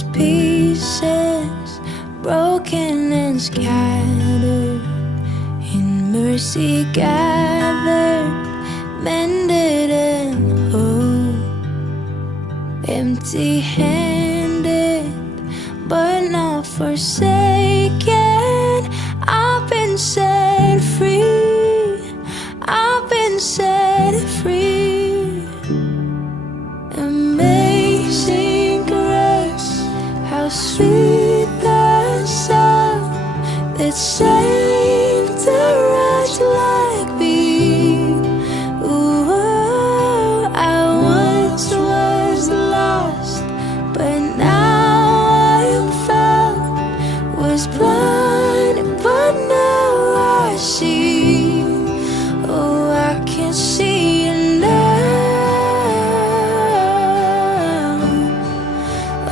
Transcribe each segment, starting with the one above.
his pieces, broken and scattered, in mercy gathered, mended and whole. Empty-handed, but not forsaken. I've been set free. I've been set free. Amazing grace, how sweet the sound that saved a wretch like me. Ooh, I once was lost, but now I am found. Was blind, but now I see. Oh, I can see you now.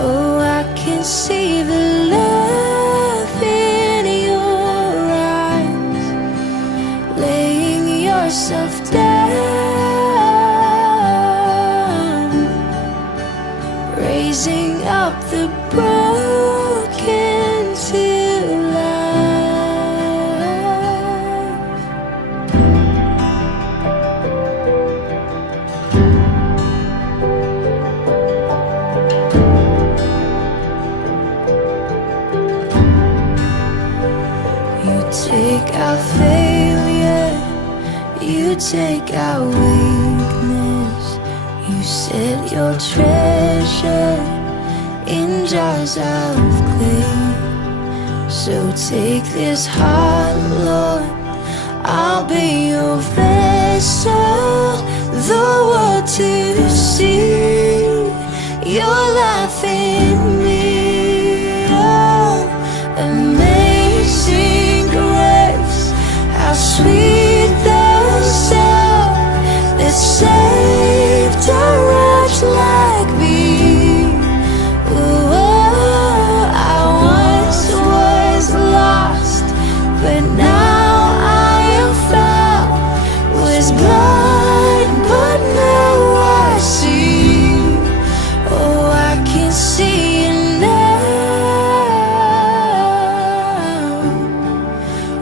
Oh, I can see the love in your eyes, laying yourself down, raising up the broken to life. You take our failure, you take our weakness, you set your treasure in jars of clay. So take this heart, Lord, I'll be your vessel, the world to see your life in me. Oh, amazing grace, how sweet the sound that saved a wretch like me. But now I am found. Was blind, but now I see. Oh, I can see you now.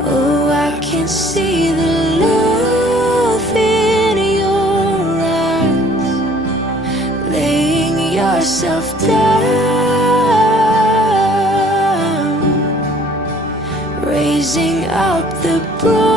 Oh, I can see the love in your eyes, laying yourself down, raising up the broken.